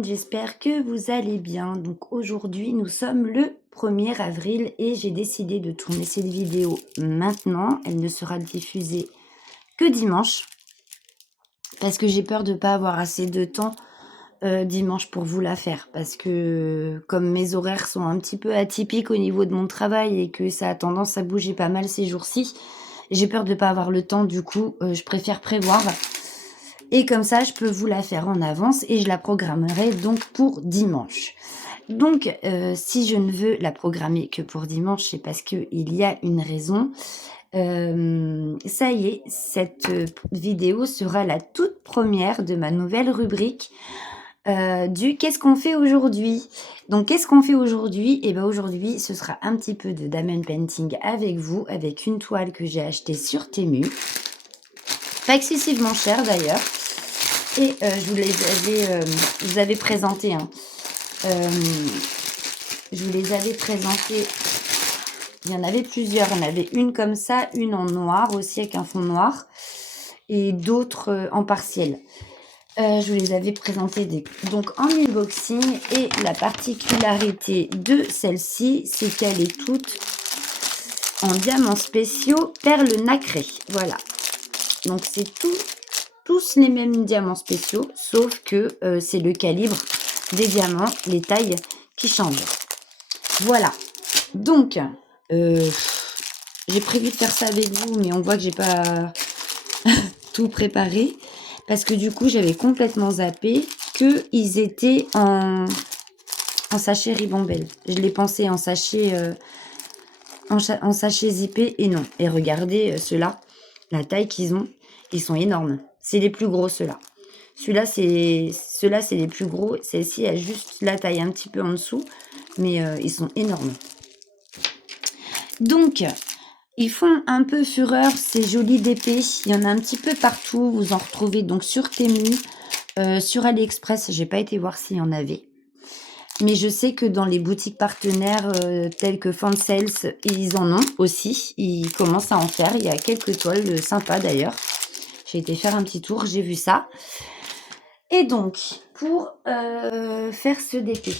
monde, j'espère que vous allez bien. Donc aujourd'hui, nous sommes le 1er avril et j'ai décidé de tourner cette vidéo maintenant. Elle ne sera diffusée que dimanche parce que j'ai peur de ne pas avoir assez de temps dimanche pour vous la faire. Parce que comme mes horaires sont un petit peu atypiques au niveau de mon travail et que ça a tendance à bouger pas mal ces jours-ci, j'ai peur de ne pas avoir le temps. Du coup, je préfère prévoir. Et comme ça, je peux vous la faire en avance et je la programmerai donc pour dimanche. Donc, si je ne veux la programmer que pour dimanche, c'est parce qu'il y a une raison. Ça y est, cette vidéo sera la toute première de ma nouvelle rubrique du qu'est-ce qu'on fait aujourd'hui. Donc, qu'est-ce qu'on fait aujourd'hui? Et bien aujourd'hui, ce sera un petit peu de diamond painting avec vous, avec une toile que j'ai achetée sur Temu. Pas excessivement chère d'ailleurs. Et je vous avais présenté. Je vous les avais présentés. Il y en avait plusieurs. Il y en avait une comme ça, une en noir aussi avec un fond noir. Et d'autres en partiel. Je vous les avais présentées donc en unboxing. Et la particularité de celle-ci, c'est qu'elle est toute en diamants spéciaux perles nacrées. Voilà. Donc c'est tous les mêmes diamants spéciaux, sauf que c'est le calibre des diamants, les tailles qui changent. Voilà. Donc, j'ai prévu de faire ça avec vous, mais on voit que j'ai pas tout préparé. Parce que du coup, j'avais complètement zappé qu'ils étaient en sachet Ribambelle. Je l'ai pensé en sachet, en sachet zippé et non. Et regardez ceux-là, la taille qu'ils ont, ils sont énormes. C'est les plus gros, ceux-là. Ceux-là, c'est les plus gros. Celle-ci a juste la taille un petit peu en dessous, mais ils sont énormes. Donc, ils font un peu fureur, ces jolis DP. Il y en a un petit peu partout. Vous en retrouvez donc sur Temu, sur AliExpress. J'ai pas été voir s'il y en avait. Mais je sais que dans les boutiques partenaires telles que Fansales, ils en ont aussi. Ils commencent à en faire. Il y a quelques toiles sympas d'ailleurs. J'ai été faire un petit tour, j'ai vu ça. Et donc, pour faire ce DP,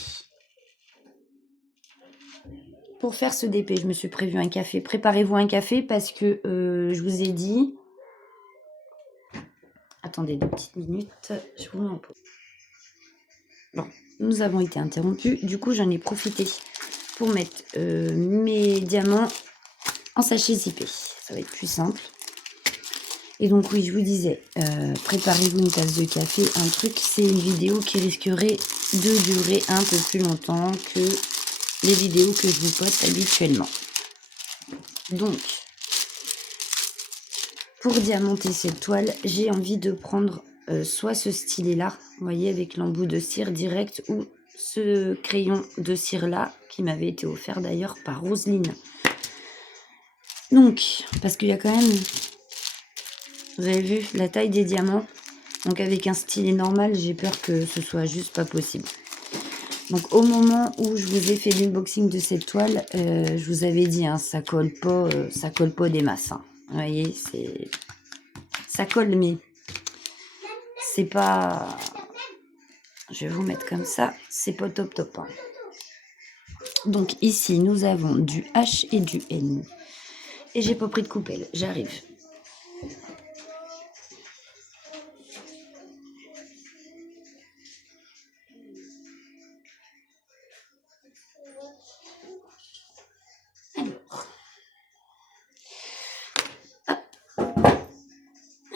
je me suis prévu un café. Préparez-vous un café parce que je vous ai dit... Attendez 2 petites minutes, je vous mets en pause. Bon, nous avons été interrompus. Du coup, j'en ai profité pour mettre mes diamants en sachet zippé. Ça va être plus simple. Et donc oui, je vous disais, préparez-vous une tasse de café. Un truc, c'est une vidéo qui risquerait de durer un peu plus longtemps que les vidéos que je vous poste habituellement. Donc, pour diamanter cette toile, j'ai envie de prendre soit ce stylet-là, vous voyez, avec l'embout de cire direct, ou ce crayon de cire-là, qui m'avait été offert d'ailleurs par Roselyne. Donc, parce qu'il y a quand même... Vous avez vu la taille des diamants. Donc avec un stylet normal, j'ai peur que ce soit juste pas possible. Donc au moment où je vous ai fait l'unboxing de cette toile, je vous avais dit, hein, ça colle pas des masses. Hein. Vous voyez, ça colle, mais c'est pas... Je vais vous mettre comme ça, c'est pas top. Hein. Donc ici, nous avons du H et du N. Et j'ai pas pris de coupelle, j'arrive.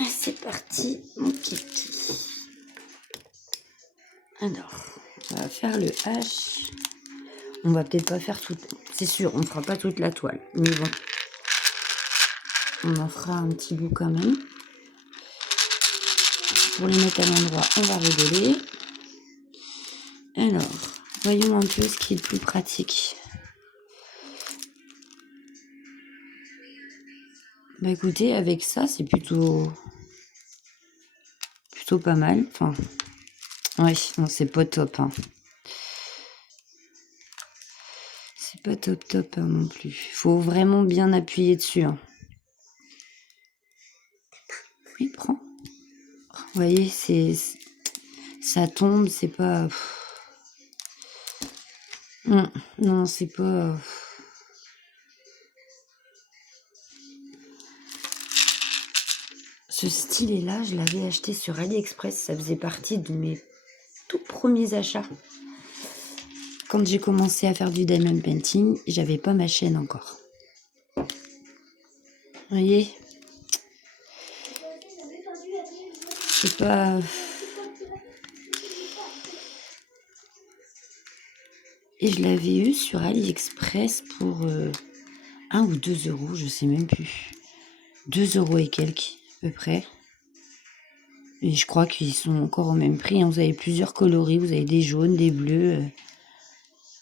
C'est parti, mon kiki. Alors, on va faire le H. On va peut-être pas faire toute... C'est sûr, on fera pas toute la toile. Mais bon, on en fera un petit bout quand même. Pour les mettre à l'endroit, on va rigoler. Alors, voyons un peu ce qui est le plus pratique. Bah écoutez, avec ça, c'est plutôt pas mal. Enfin, ouais, non, c'est pas top. Hein. C'est pas top hein, non plus. Faut vraiment bien appuyer dessus. Hein. Oui, prends. Vous voyez, c'est Ça tombe, c'est pas... Non, c'est pas... Ce stylet-là, je l'avais acheté sur AliExpress. Ça faisait partie de mes tout premiers achats. Quand j'ai commencé à faire du diamond painting, j'avais pas ma chaîne encore. Vous voyez? C'est pas... Et je l'avais eu sur AliExpress pour 1 ou 2 euros, je sais même plus. 2 euros et quelques, à peu près. Et je crois qu'ils sont encore au même prix. Vous avez plusieurs coloris, vous avez des jaunes, des bleus,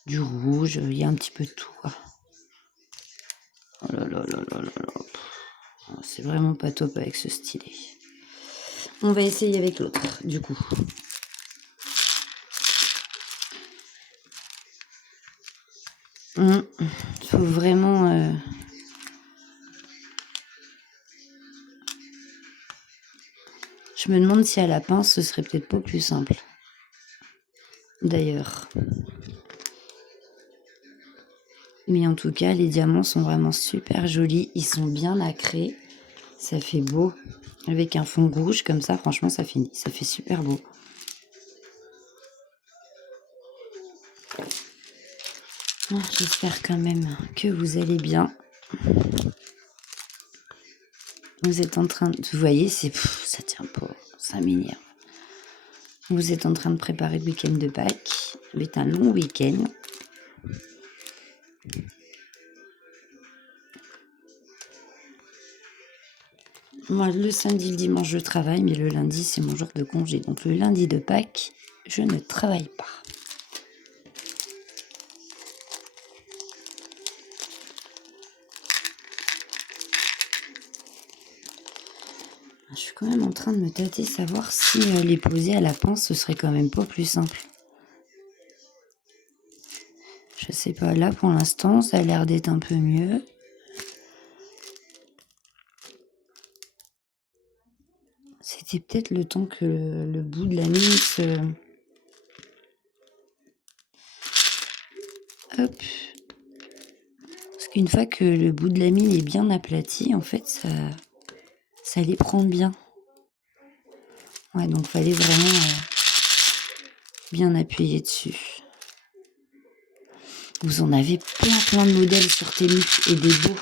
du rouge, il y a un petit peu de tout, quoi. Oh là là là là là là. C'est vraiment pas top avec ce stylet. On va essayer avec l'autre, du coup. Faut vraiment... Je me demande si à la pince, ce serait peut-être pas plus simple. D'ailleurs. Mais en tout cas, les diamants sont vraiment super jolis. Ils sont bien nacrés. Ça fait beau. Avec un fond rouge comme ça, franchement, ça fait super beau. J'espère quand même que vous allez bien. Vous êtes en train de... Vous voyez, ça tient pas. Ça m'énerve. Vous êtes en train de préparer le week-end de Pâques. Ça va être un long week-end. Moi, le samedi, le dimanche, je travaille, mais le lundi, c'est mon jour de congé. Donc, le lundi de Pâques, je ne travaille pas. Je suis quand même en train de me tâter, savoir si les poser à la pince, ce serait quand même pas plus simple. Je sais pas, là, pour l'instant, ça a l'air d'être un peu mieux. C'était peut-être le temps que le bout de la mine se... Hop. Parce qu'une fois que le bout de la mine est bien aplati, en fait, ça les prend bien. Ouais, donc fallait vraiment bien appuyer dessus. Vous en avez plein de modèles sur Temu et des beaux.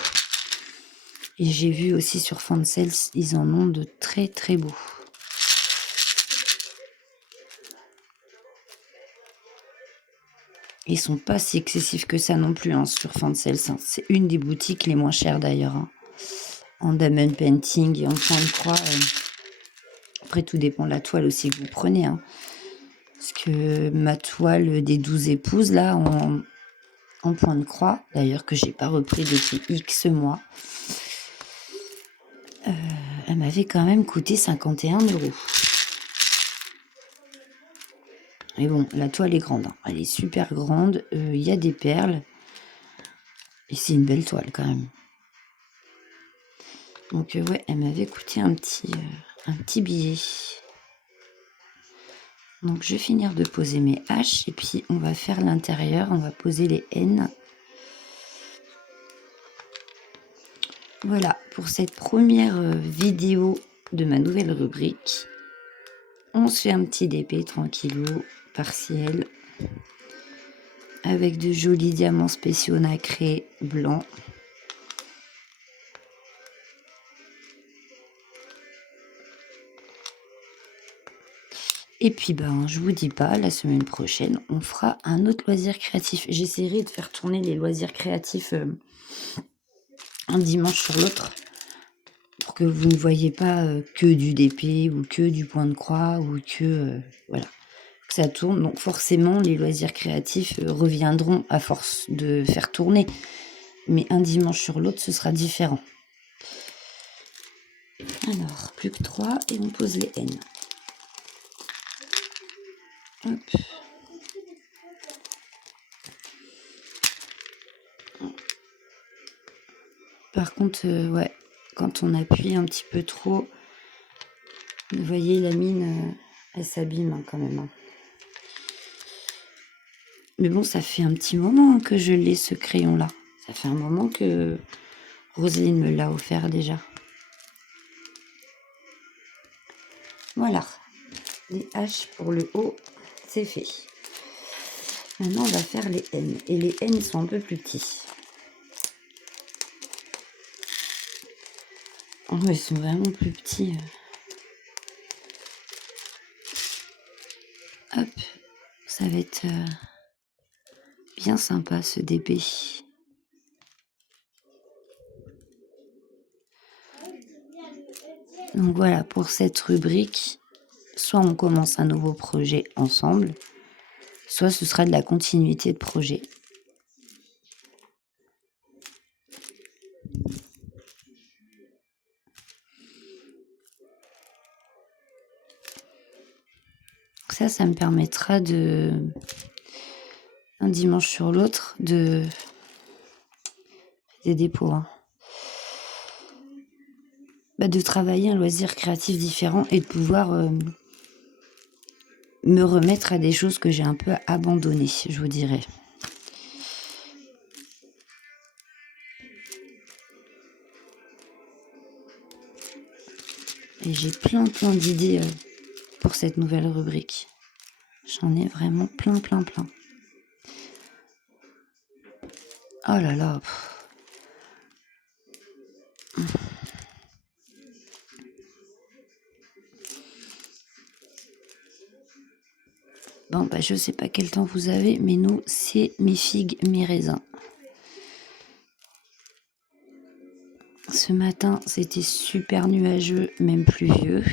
Et j'ai vu aussi sur Fansels, ils en ont de très beaux. Ils sont pas si excessifs que ça non plus sur Fansels. C'est une des boutiques les moins chères d'ailleurs. En diamond painting et en point de croix. Après, tout dépend de la toile aussi que vous prenez. Parce que ma toile des 12 épouses, là, en point de croix, d'ailleurs que j'ai pas repris depuis X mois, elle m'avait quand même coûté 51 euros. Et bon, la toile est grande, elle est super grande, il y a des perles, et c'est une belle toile quand même. Donc ouais, elle m'avait coûté un petit billet. Donc je vais finir de poser mes haches, et puis on va faire l'intérieur, on va poser les N. Voilà, pour cette première vidéo de ma nouvelle rubrique, on se fait un petit DP tranquillou, partiel, avec de jolis diamants spéciaux nacrés blancs. Et puis, je vous dis pas, la semaine prochaine, on fera un autre loisir créatif. J'essaierai de faire tourner les loisirs créatifs un dimanche sur l'autre, pour que vous ne voyez pas que du DP ou que du point de croix ou que... voilà. Ça tourne, donc forcément les loisirs créatifs reviendront à force de faire tourner, mais un dimanche sur l'autre ce sera différent. Alors, plus que 3 et on pose les N. Hop. Par contre, ouais, quand on appuie un petit peu trop, vous voyez la mine, Elle s'abîme hein, quand même. Hein. Mais bon, ça fait un petit moment que je l'ai ce crayon-là. Ça fait un moment que Roselyne me l'a offert déjà. Voilà. Les H pour le haut, c'est fait. Maintenant, on va faire les N. Et les N, ils sont un peu plus petits. Oh, ils sont vraiment plus petits. Hop. Ça va être bien sympa, ce DB. Donc voilà, pour cette rubrique, soit on commence un nouveau projet ensemble, soit ce sera de la continuité de projet. Ça me permettra de, un dimanche sur l'autre, de des dépôts, hein. De travailler un loisir créatif différent et de pouvoir me remettre à des choses que j'ai un peu abandonnées, je vous dirais. Et j'ai plein d'idées pour cette nouvelle rubrique. J'en ai vraiment plein. Oh là là. Bon, je sais pas quel temps vous avez, mais nous, c'est mes figues, mes raisins. Ce matin, c'était super nuageux, même pluvieux.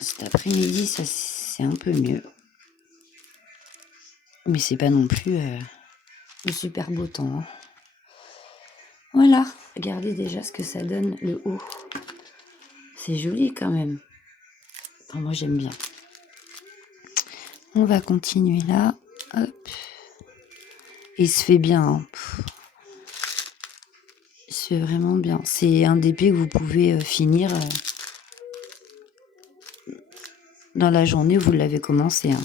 Cet après-midi, ça c'est un peu mieux. Mais c'est pas non plus le super beau temps. Hein. Voilà, regardez déjà ce que ça donne le haut. C'est joli quand même. Enfin, moi j'aime bien. On va continuer là. Hop. Il se fait bien. Hein. Il se fait vraiment bien. C'est un DP que vous pouvez finir dans la journée où vous l'avez commencé. Hein.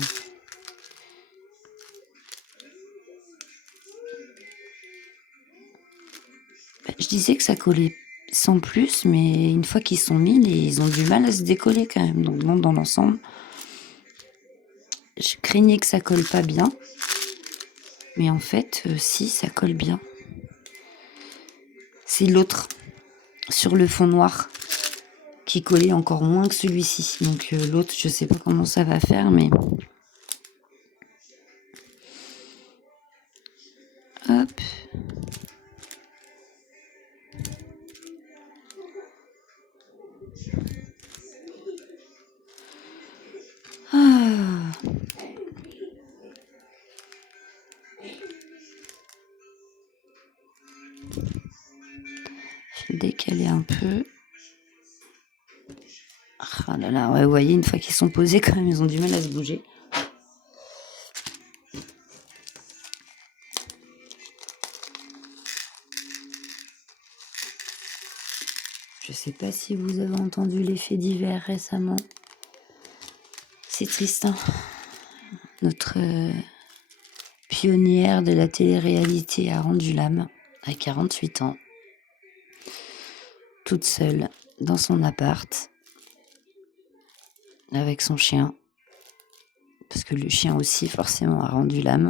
Je disais que ça collait sans plus, mais une fois qu'ils sont mis, ils ont du mal à se décoller quand même. Donc bon, dans l'ensemble, je craignais que ça colle pas bien. Mais en fait, si, ça colle bien. C'est l'autre, sur le fond noir, qui collait encore moins que celui-ci. Donc l'autre, je sais pas comment ça va faire, mais... Hop. Ah. Je vais décaler un peu. Ah là là, ouais, vous voyez, une fois qu'ils sont posés, quand même, ils ont du mal à se bouger. Je sais pas si vous avez entendu les faits divers récemment. C'est triste, hein. Notre pionnière de la télé-réalité a rendu l'âme à 48 ans. Toute seule, dans son appart, avec son chien. Parce que le chien aussi, forcément, a rendu l'âme.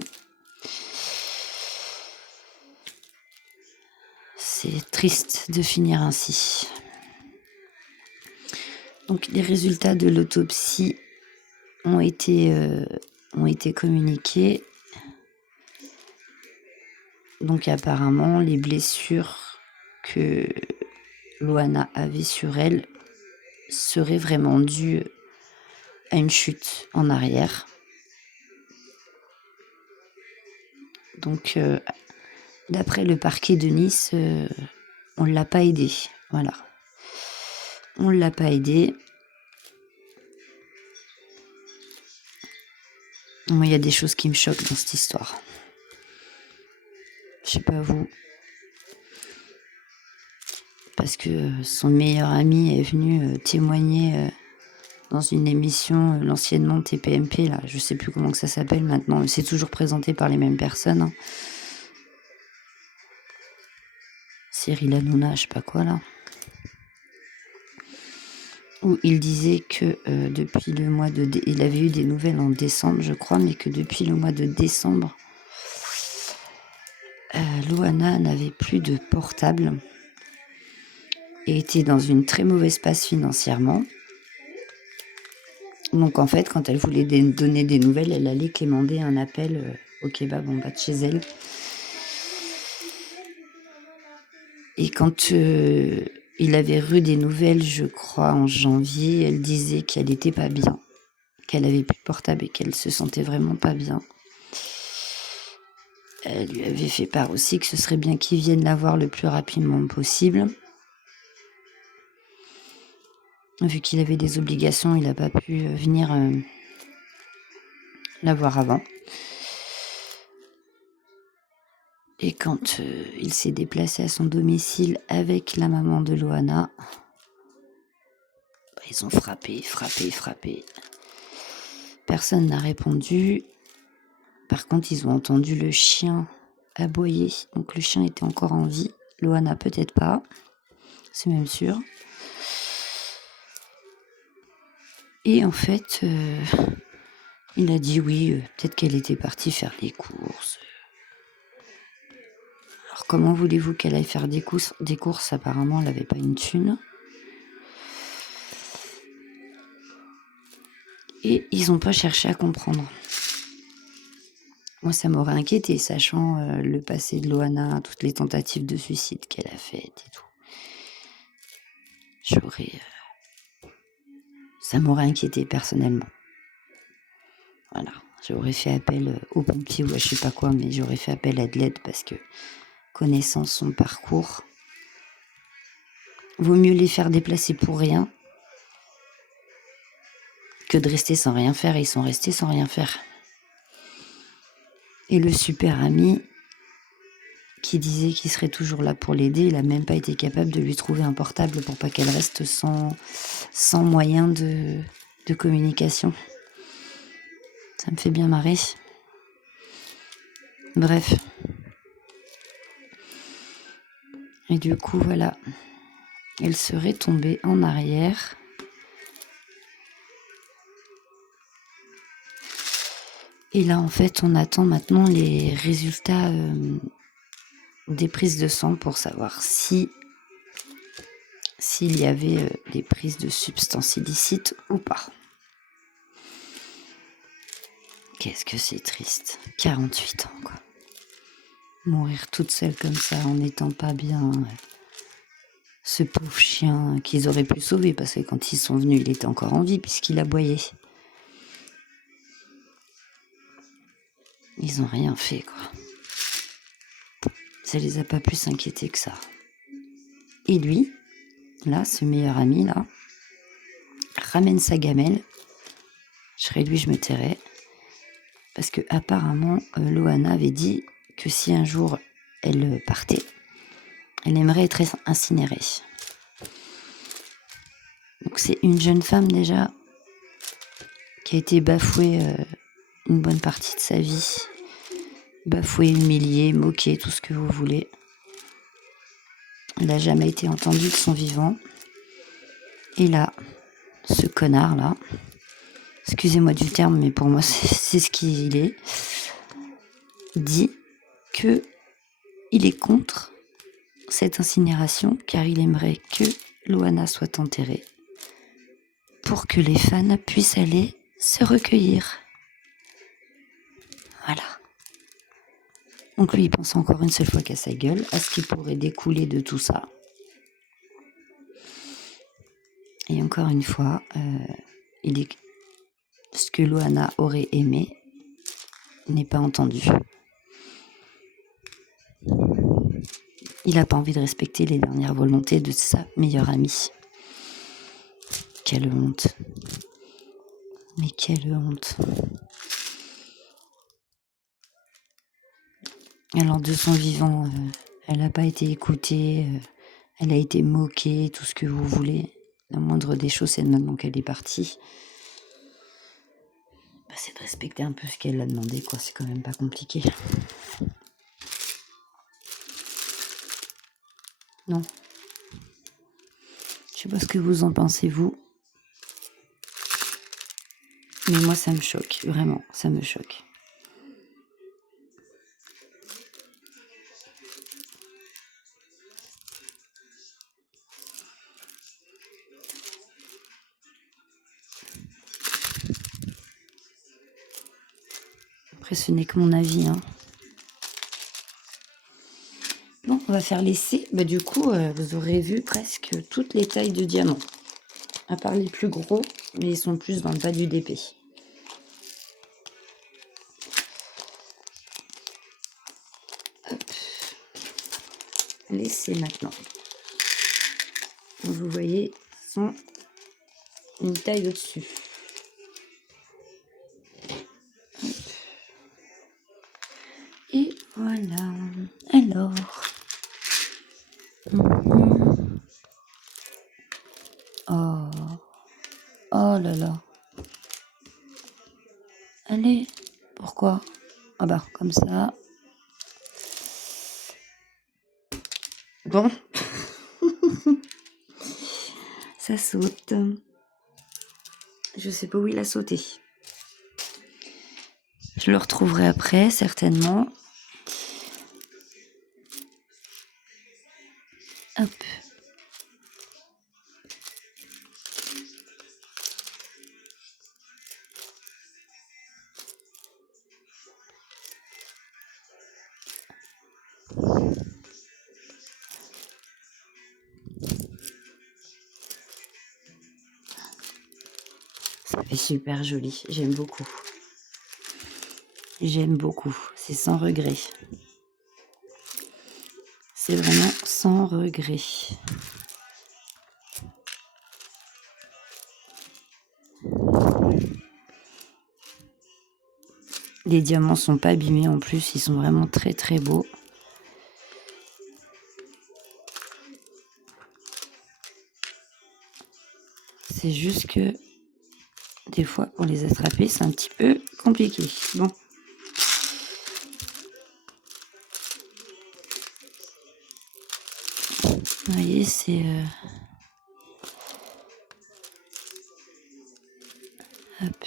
C'est triste de finir ainsi. Donc, les résultats de l'autopsie ont été communiqués. Donc, apparemment, les blessures que Loana avait sur elle seraient vraiment dues à une chute en arrière. Donc, d'après le parquet de Nice, on ne l'a pas aidée. Voilà. On ne l'a pas aidée. Moi, il y a des choses qui me choquent dans cette histoire. Je sais pas vous. Parce que son meilleur ami est venu témoigner dans une émission, l'anciennement TPMP, là, je sais plus comment que ça s'appelle maintenant, c'est toujours présenté par les mêmes personnes. Hein. Cyril Hanouna, je sais pas quoi là. Où il disait que depuis le mois de... il avait eu des nouvelles en décembre, je crois, mais que depuis le mois de décembre, Loana n'avait plus de portable et était dans une très mauvaise passe financièrement. Donc en fait, quand elle voulait donner des nouvelles, elle allait quémander un appel au kebab en bas de chez elle. Et quand il avait eu des nouvelles, je crois, en janvier, elle disait qu'elle n'était pas bien, qu'elle avait plus de portable et qu'elle se sentait vraiment pas bien. Elle lui avait fait part aussi que ce serait bien qu'il vienne la voir le plus rapidement possible. Vu qu'il avait des obligations, il n'a pas pu venir la voir avant. Et quand il s'est déplacé à son domicile avec la maman de Loana, ils ont frappé. Personne n'a répondu. Par contre, ils ont entendu le chien aboyer. Donc le chien était encore en vie. Loana peut-être pas. C'est même sûr. Et en fait, il a dit oui, peut-être qu'elle était partie faire des courses. Alors comment voulez-vous qu'elle aille faire des courses? Apparemment, elle n'avait pas une thune. Et ils n'ont pas cherché à comprendre. Moi, ça m'aurait inquiété, sachant le passé de Loana, toutes les tentatives de suicide qu'elle a faites et tout. Ça m'aurait inquiété personnellement. Voilà, j'aurais fait appel aux pompiers ou à je sais pas quoi, mais j'aurais fait appel à de l'aide parce que, connaissant son parcours, vaut mieux les faire déplacer pour rien que de rester sans rien faire, et ils sont restés sans rien faire. Et le super ami qui disait qu'il serait toujours là pour l'aider, il n'a même pas été capable de lui trouver un portable pour pas qu'elle reste sans moyen de communication. Ça me fait bien marrer. Bref. Et du coup, voilà. Elle serait tombée en arrière. Et là, en fait, on attend maintenant les résultats des prises de sang pour savoir s'il y avait des prises de substances illicites ou pas. Qu'est-ce que c'est triste. 48 ans, quoi. Mourir toute seule comme ça, en n'étant pas bien. Ce pauvre chien qu'ils auraient pu sauver, parce que quand ils sont venus, il était encore en vie, puisqu'il aboyait. Ils ont rien fait, quoi. Ça les a pas plus inquiétés que ça. Et lui, là, ce meilleur ami, là, ramène sa gamelle. Je serais lui, je me tairais. Parce que apparemment, Loana avait dit que si un jour elle partait, elle aimerait être incinérée. Donc c'est une jeune femme déjà qui a été bafouée une bonne partie de sa vie. Bafouée, humiliée, moquée, tout ce que vous voulez. Elle n'a jamais été entendue de son vivant. Et là, ce connard là, excusez-moi du terme, mais pour moi c'est ce qu'il est, dit que il est contre cette incinération car il aimerait que Loana soit enterrée pour que les fans puissent aller se recueillir. Voilà. Donc lui, il pense encore une seule fois qu'à sa gueule, à ce qui pourrait découler de tout ça. Et encore une fois, ce que Loana aurait aimé n'est pas entendu. Il n'a pas envie de respecter les dernières volontés de sa meilleure amie. Quelle honte. Mais quelle honte. Alors de son vivant, elle n'a pas été écoutée, elle a été moquée, tout ce que vous voulez. La moindre des choses, c'est maintenant qu'elle est partie. Bah, c'est de respecter un peu ce qu'elle a demandé, quoi. C'est quand même pas compliqué. Non. Je sais pas ce que vous en pensez, vous. Mais moi, ça me choque. Vraiment, ça me choque. Après, ce n'est que mon avis, hein. Bon, on va faire l'essai. Bah, du coup, vous aurez vu presque toutes les tailles de diamants. À part les plus gros, mais ils sont plus dans le bas du DP. Hop. L'essai maintenant. Vous voyez, sont une taille au-dessus. Et voilà. Alors. Oh. Oh là là. Allez. Pourquoi? Ah bah, comme ça. Bon. Ça saute. Je sais pas où il a sauté. Je le retrouverai après, certainement. Hop. Ça fait super joli. J'aime beaucoup. J'aime beaucoup. C'est sans regret. C'est vraiment sans regret. Les diamants sont pas abîmés en plus. Ils sont vraiment très très beaux. C'est juste que des fois, pour les attraper, c'est un petit peu compliqué. Bon. Vous voyez, c'est... Hop.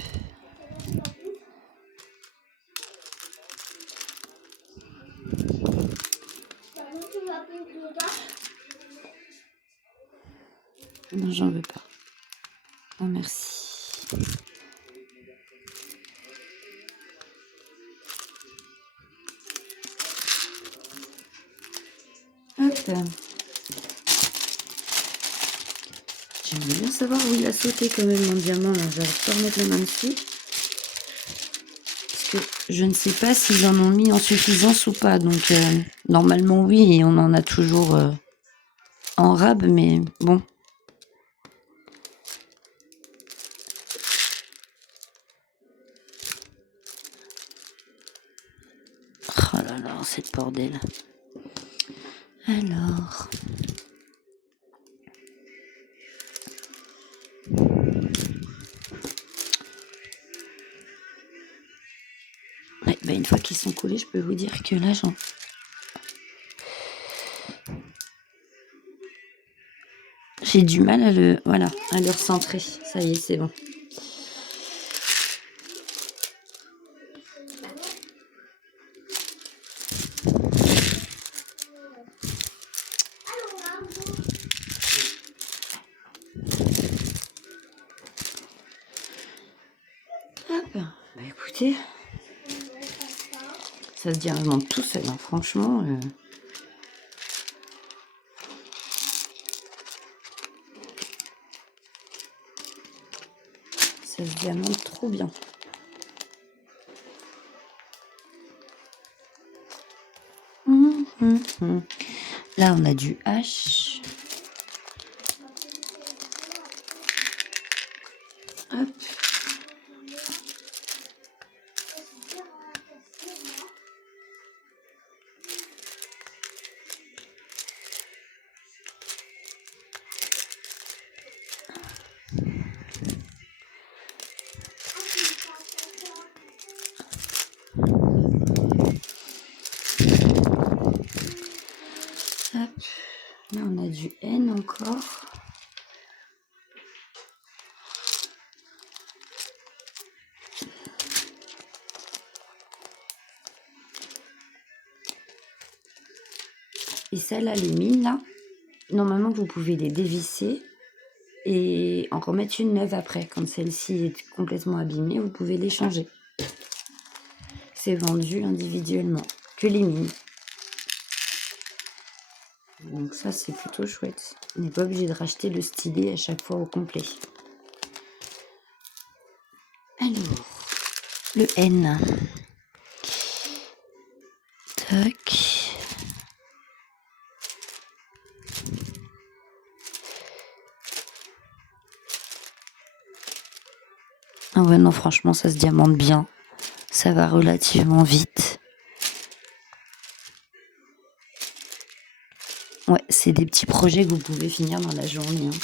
Non, j'en veux pas. Non, merci. Hop. J'aimerais bien savoir où il a sauté quand même mon diamant. J'arrive pas à remettre la main dessus. Parce que je ne sais pas s'ils en ont mis en suffisance ou pas. Donc normalement oui, et on en a toujours en rab, mais bon. Oh là là, cette bordel. Alors... Ouais, bah une fois qu'ils sont collés, je peux vous dire que là, j'ai du mal à le... Voilà, à le recentrer. Ça y est, c'est bon. Hop. Bah écoutez... Ça se diamante tout seul, hein, franchement. Ça se diamante trop bien. Là, on a du H. Hop. du N encore. Et ça là, les mines là, normalement vous pouvez les dévisser et en remettre une neuve après. Quand celle-ci est complètement abîmée, vous pouvez les changer. C'est vendu individuellement, que les mines. Donc ça c'est plutôt chouette. On n'est pas obligé de racheter le stylet à chaque fois au complet. Alors, le N. Tac. Ah ouais, non, franchement, ça se diamante bien. Ça va relativement vite. Ouais, c'est des petits projets que vous pouvez finir dans la journée. Hein.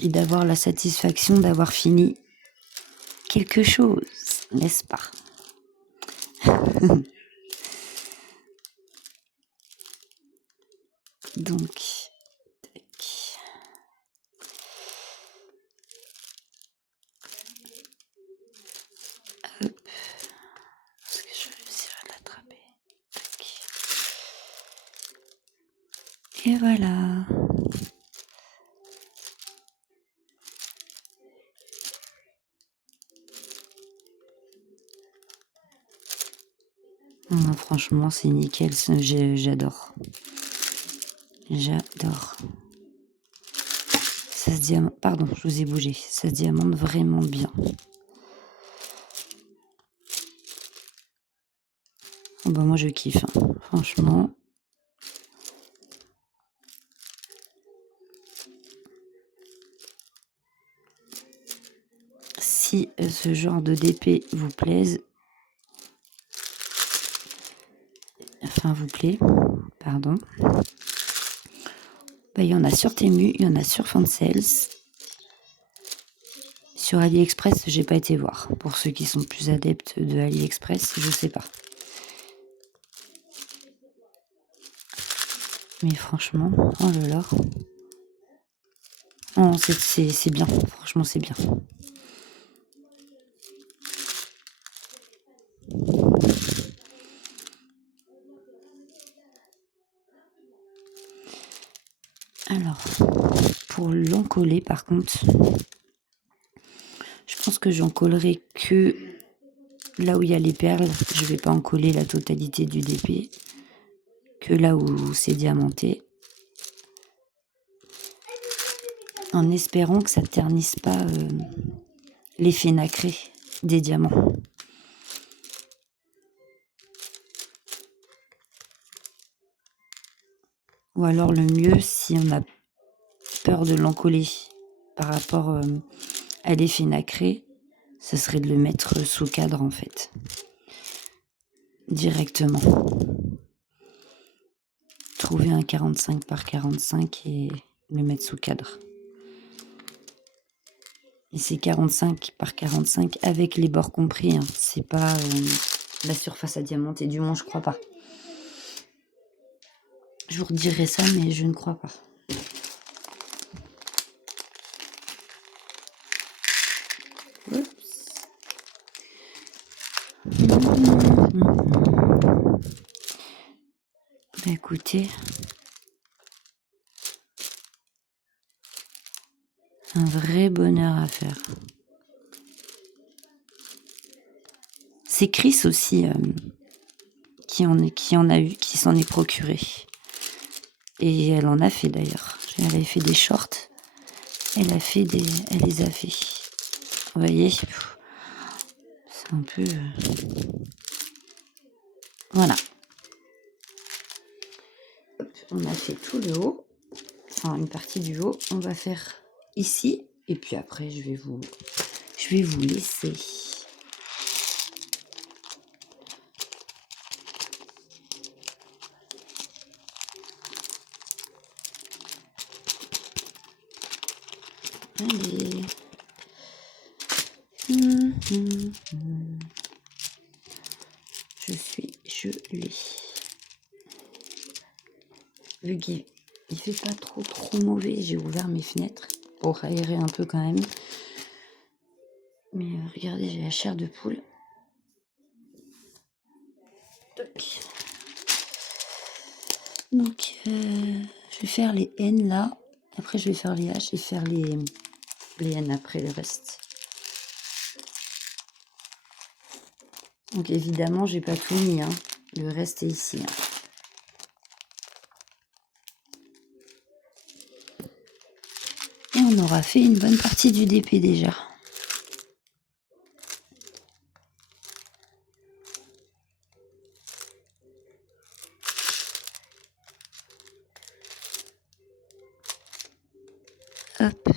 Et d'avoir la satisfaction d'avoir fini quelque chose, n'est-ce pas? Donc, tac. Hop. Est-ce que je vais réussir à l'attraper? Tac. Et voilà. Non, franchement, c'est nickel. J'adore. J'adore. Ça se diamante. Pardon, je vous ai bougé. Ça se diamante vraiment bien. Oh bah moi je kiffe, hein. Franchement. Si ce genre de DP vous plaise, pardon. Bah, il y en a sur Temu, il y en a sur Fansales. Sur AliExpress, j'ai pas été voir. Pour ceux qui sont plus adeptes de AliExpress, je sais pas. Mais franchement, oh là là. Oh, c'est bien, franchement c'est bien. Alors, pour l'encoller par contre, je pense que j'en collerai que là où il y a les perles. Je vais pas en coller la totalité du DP, que là où c'est diamanté. En espérant que ça ne ternisse pas l'effet nacré des diamants. Ou alors le mieux, si on a peur de l'encoller par rapport à l'effet nacré, ce serait de le mettre sous cadre en fait. Directement. Trouver un 45 par 45 et le mettre sous cadre. Et c'est 45 par 45 avec les bords compris. Hein. C'est pas la surface à diamanter, du moins je crois pas. Je vous redirai ça, mais je ne crois pas. Bah écoutez, un vrai bonheur à faire. C'est Chris aussi qui s'en est procuré. Et elle en a fait d'ailleurs. Elle avait fait des shorts. Elle les a fait. Vous voyez, c'est un peu... Voilà. Hop, on a fait tout le haut. Enfin, une partie du haut. On va faire ici. Et puis après, je vais vous laisser. Allez. Je suis gelée. Il fait pas trop mauvais. J'ai ouvert mes fenêtres pour aérer un peu quand même. Mais regardez, j'ai la chair de poule. Toc. Donc, je vais faire les N là. Après, je vais faire les H et faire les N après le reste. Donc, évidemment, j'ai pas tout mis. Hein. Le reste est ici. Hein. Et on aura fait une bonne partie du DP déjà. Hop.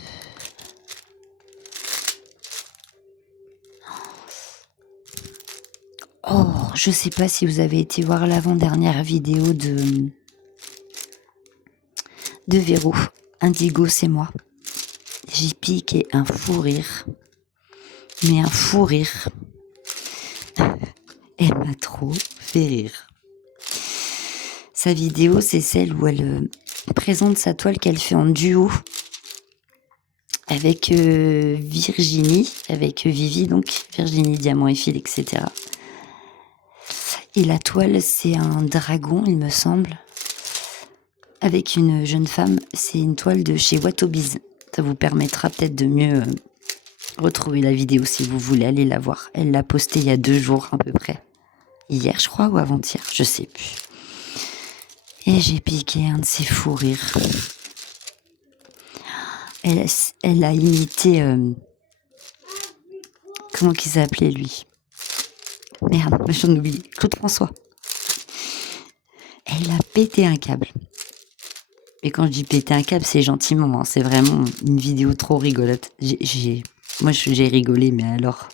Oh, je sais pas si vous avez été voir l'avant-dernière vidéo de Véro. Indigo, c'est moi. J'y piqué un fou rire. Mais un fou rire. Elle m'a trop fait rire. Sa vidéo, c'est celle où elle présente sa toile qu'elle fait en duo avec Virginie, avec Vivi, donc Virginie, Diamant et Fil, etc. Et la toile, c'est un dragon, il me semble, avec une jeune femme. C'est une toile de chez Watobiz. Ça vous permettra peut-être de mieux retrouver la vidéo si vous voulez aller la voir. Elle l'a postée il y a 2 jours à peu près. Hier, je crois, ou avant-hier, je sais plus. Et j'ai piqué un de ses fous rires. Elle a imité... comment qu'il s'appelait, lui? Merde, j'en oublie. Claude François. Elle a pété un câble. Et quand je dis péter un câble, c'est gentiment. Hein. C'est vraiment une vidéo trop rigolote. Moi, j'ai rigolé, mais alors...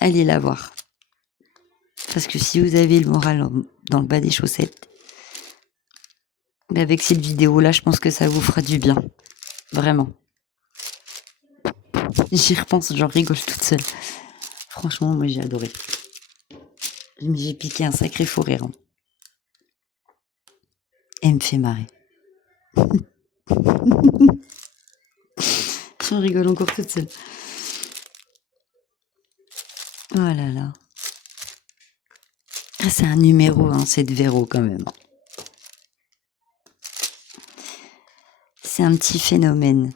Allez la voir. Parce que si vous avez le moral dans le bas des chaussettes, mais avec cette vidéo-là, je pense que ça vous fera du bien. Vraiment. J'y repense, j'en rigole toute seule. Franchement, moi, j'ai adoré. J'ai piqué un sacré fou rire. Hein. Elle me fait marrer. J'en rigole encore toute seule. Oh là là. Ah, c'est un numéro, hein, c'est de Véro quand même. C'est un petit phénomène.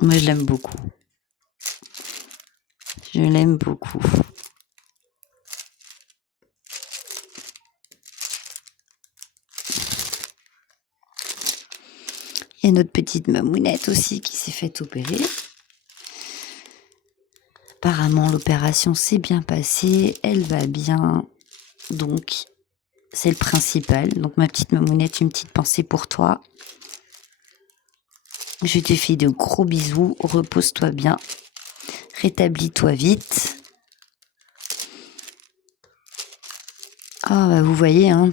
Moi, je l'aime beaucoup. Je l'aime beaucoup. Il y a notre petite mamounette aussi qui s'est fait opérer. Apparemment, l'opération s'est bien passée. Elle va bien. Donc, c'est le principal. Donc, ma petite mamounette, une petite pensée pour toi. Je te fais de gros bisous. Repose-toi bien. Rétablis-toi vite. Ah, bah, vous voyez, hein.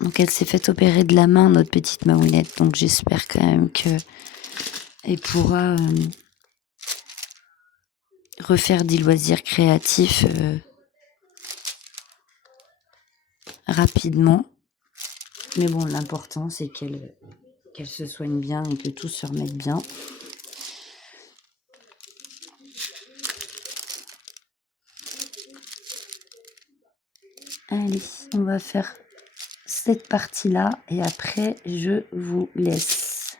Donc elle s'est fait opérer de la main, notre petite mamounette. Donc j'espère quand même que elle pourra refaire des loisirs créatifs rapidement. Mais bon, l'important c'est qu'elle se soigne bien et que tout se remette bien. Allez, on va faire cette partie-là et après je vous laisse.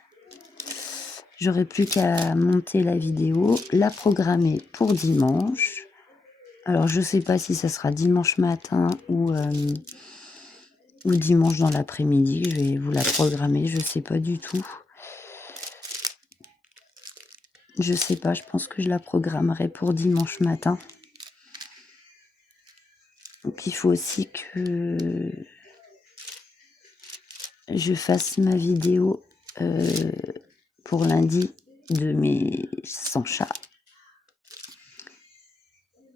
J'aurai plus qu'à monter la vidéo, la programmer pour dimanche. Alors je sais pas si ça sera dimanche matin ou dimanche dans l'après-midi. Je vais vous la programmer, je sais pas du tout. Je sais pas, je pense que je la programmerai pour dimanche matin. Donc il faut aussi que je fasse ma vidéo pour lundi de mes 100 chats.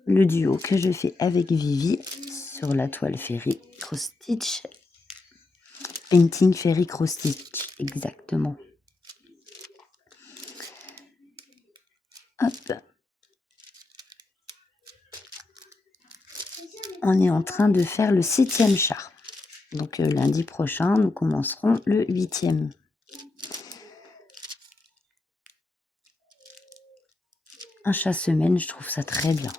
Le duo que je fais avec Vivi sur la toile Ferry Cross Stitch. Painting Ferry Cross Stitch, exactement. Hop. on est en train de faire le 7e chat. Donc lundi prochain, nous commencerons le 8e. Un chat semaine, je trouve ça très bien.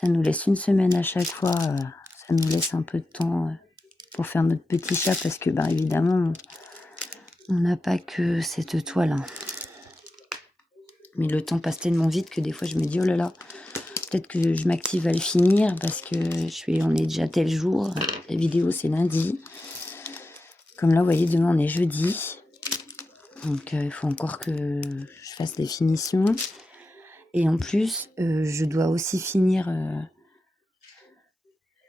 Ça nous laisse une semaine à chaque fois. Ça nous laisse un peu de temps pour faire notre petit chat parce que, évidemment, on n'a pas que cette toile. Hein. Mais le temps passe tellement vite que des fois, je me dis, oh là là, peut-être que je m'active à le finir parce que on est déjà tel jour. La vidéo, c'est lundi. Comme là, vous voyez, demain, on est jeudi. Donc, il faut encore que je fasse les finitions. Et en plus, je dois aussi finir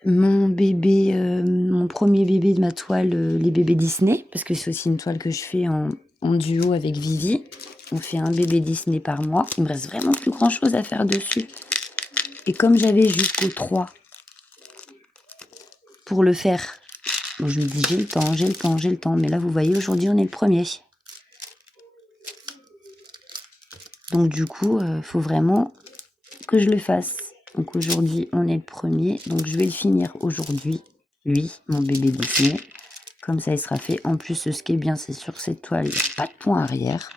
mon bébé, mon premier bébé de ma toile, les bébés Disney. Parce que c'est aussi une toile que je fais en duo avec Vivi. On fait un bébé Disney par mois. Il me reste vraiment plus grand chose à faire dessus. Et comme j'avais jusqu'au 3 pour le faire, bon, je me dis j'ai le temps. Mais là, vous voyez, aujourd'hui, on est le 1er. Donc du coup, faut vraiment que je le fasse. Donc aujourd'hui, on est le 1er. Donc je vais le finir aujourd'hui. Lui, mon bébé Disney. Comme ça, il sera fait. En plus, ce qui est bien, c'est sur cette toile, il n'y a pas de point arrière.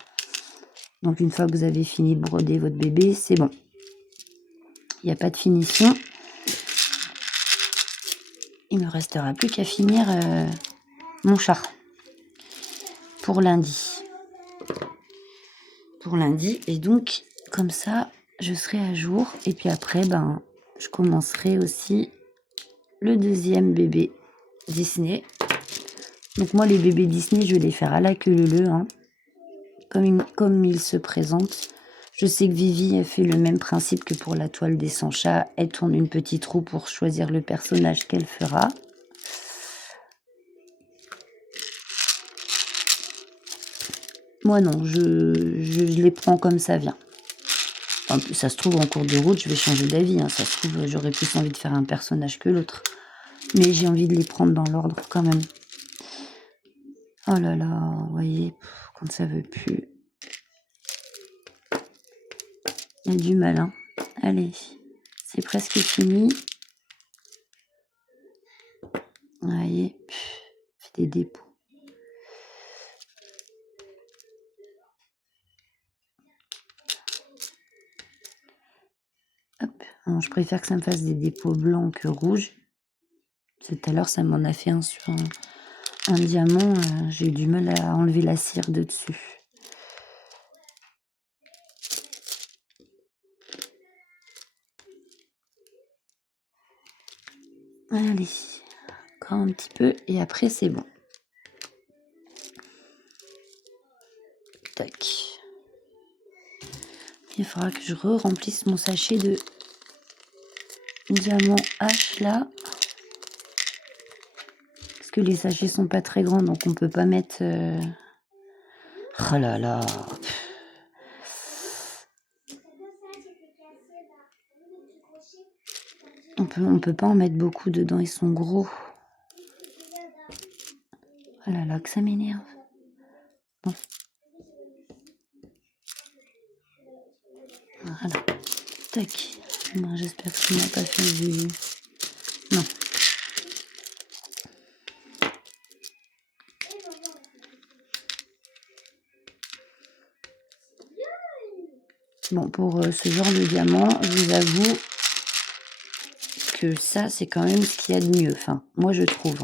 Donc une fois que vous avez fini de broder votre bébé, c'est bon. Il n'y a pas de finition. Il ne me restera plus qu'à finir mon chat. Pour lundi. Et donc, comme ça, je serai à jour. Et puis après, je commencerai aussi le 2e bébé Disney. Donc moi, les bébés Disney, je vais les faire à la queue leu, hein, comme ils se présentent. Je sais que Vivi a fait le même principe que pour la toile des 100 chats. Elle tourne une petite roue pour choisir le personnage qu'elle fera. Moi non, je les prends comme ça vient. En plus, ça se trouve, en cours de route, je vais changer d'avis. Hein. Ça se trouve, j'aurais plus envie de faire un personnage que l'autre. Mais j'ai envie de les prendre dans l'ordre quand même. Oh là là, vous voyez, quand ça veut plus. Il y a du mal, hein. Allez, c'est presque fini. Vous voyez, fait des dépôts. Hop. Alors, je préfère que ça me fasse des dépôts blancs que rouges. Tout à l'heure, ça m'en a fait un sur un diamant. J'ai eu du mal à enlever la cire de dessus. Allez, encore un petit peu et après c'est bon. Tac. Il faudra que je remplisse mon sachet de diamant H là. Parce que les sachets sont pas très grands, donc on peut pas mettre... Oh là là. On peut pas en mettre beaucoup dedans, ils sont gros. Oh là là, que ça m'énerve. Bon. Voilà. Tac. Bon, j'espère que ça n'a pas fait du... Non. Bon, pour ce genre de diamant, je vous avoue que ça, c'est quand même ce qu'il y a de mieux. Enfin, moi, je trouve.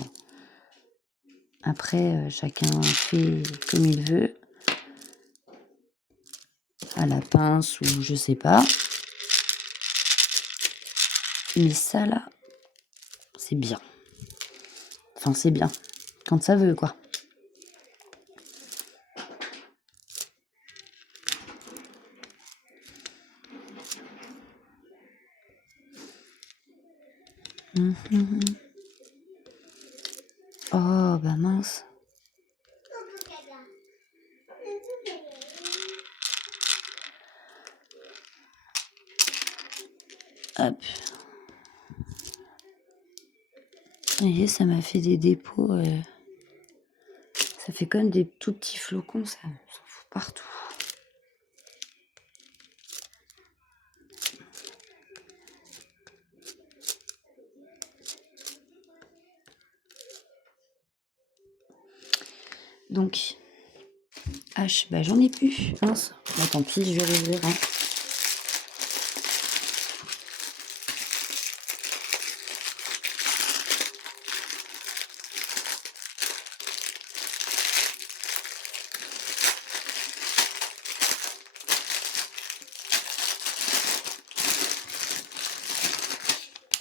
Après, chacun fait comme il veut. À la pince ou je sais pas. Mais ça, là, c'est bien. Enfin, c'est bien. Quand ça veut, quoi. Oh, bah mince. Hop. Vous voyez, ça m'a fait des dépôts. Ça fait comme des tout petits flocons, ça s'en fout partout. Donc, H, bah j'en ai plus. Mince. Bah, tant pis, je vais rouvrir. Hein.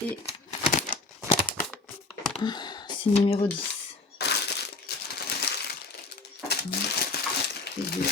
Et c'est numéro 10. Et 2.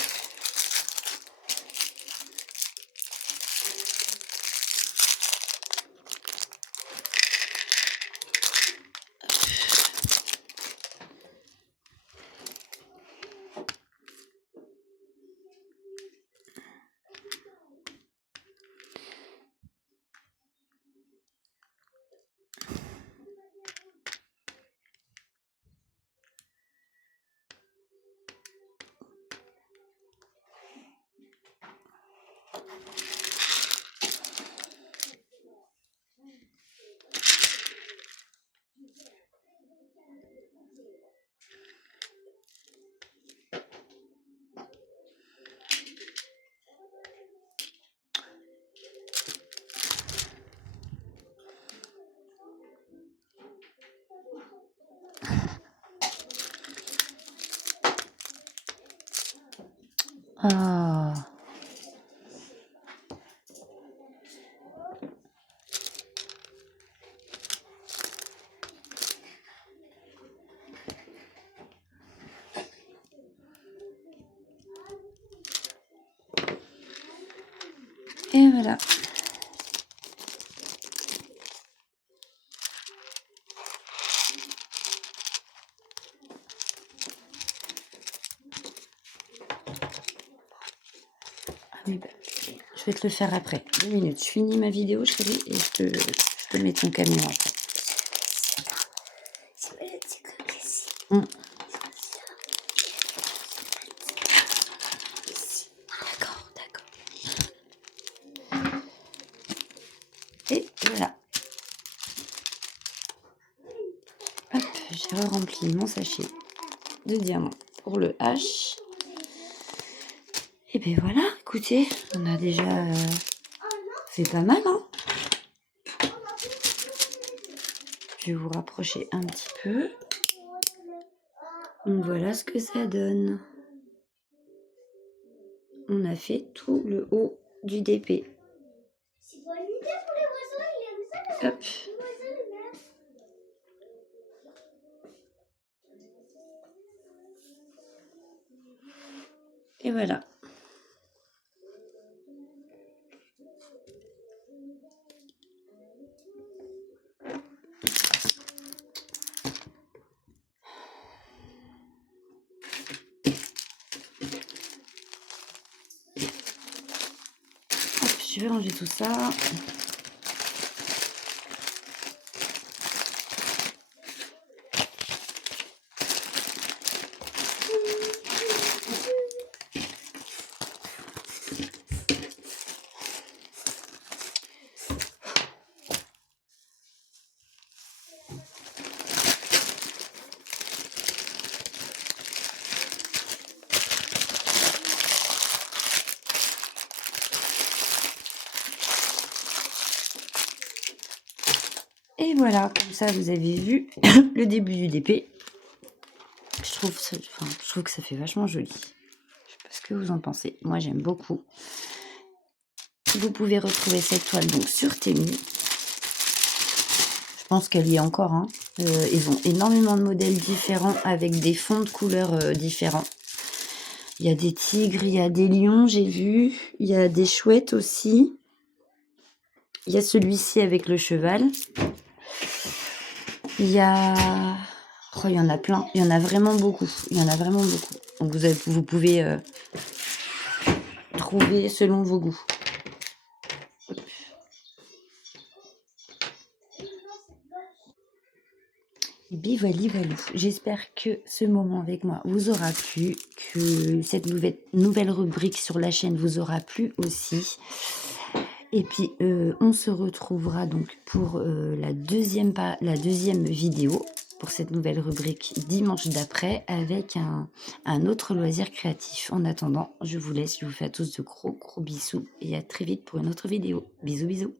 Ah. Et voilà. Ah oui, bah, je vais te le faire après. 2 minutes. Je finis ma vidéo, chérie, et je te mets ton camion après. D'accord, d'accord. Et voilà. Hop, j'ai rempli mon sachet de diamants pour le H. Et bien voilà, écoutez, on a déjà fait pas mal, hein. Je vais vous rapprocher un petit peu. Donc voilà ce que ça donne. On a fait tout le haut du DP. Hop. Et voilà. Hop, je vais ranger tout ça. Et voilà, comme ça vous avez vu le début du DP. Je trouve que ça fait vachement joli. Je sais pas ce que vous en pensez. Moi j'aime beaucoup. Vous pouvez retrouver cette toile donc sur Temu. Je pense qu'elle y est encore. Hein. Ils ont énormément de modèles différents avec des fonds de couleurs différents. Il y a des tigres, il y a des lions, j'ai vu. Il y a des chouettes aussi. Il y a celui-ci avec le cheval. Il y a... Oh, il y en a plein. Il y en a vraiment beaucoup. Il y en a vraiment beaucoup. Donc vous pouvez trouver selon vos goûts. Et bien voilà. J'espère que ce moment avec moi vous aura plu, que cette nouvelle rubrique sur la chaîne vous aura plu aussi. Et puis on se retrouvera donc pour la deuxième vidéo. pour cette nouvelle rubrique dimanche d'après avec un autre loisir créatif. En attendant, je vous laisse, je vous fais à tous de gros gros bisous et à très vite pour une autre vidéo. Bisous bisous.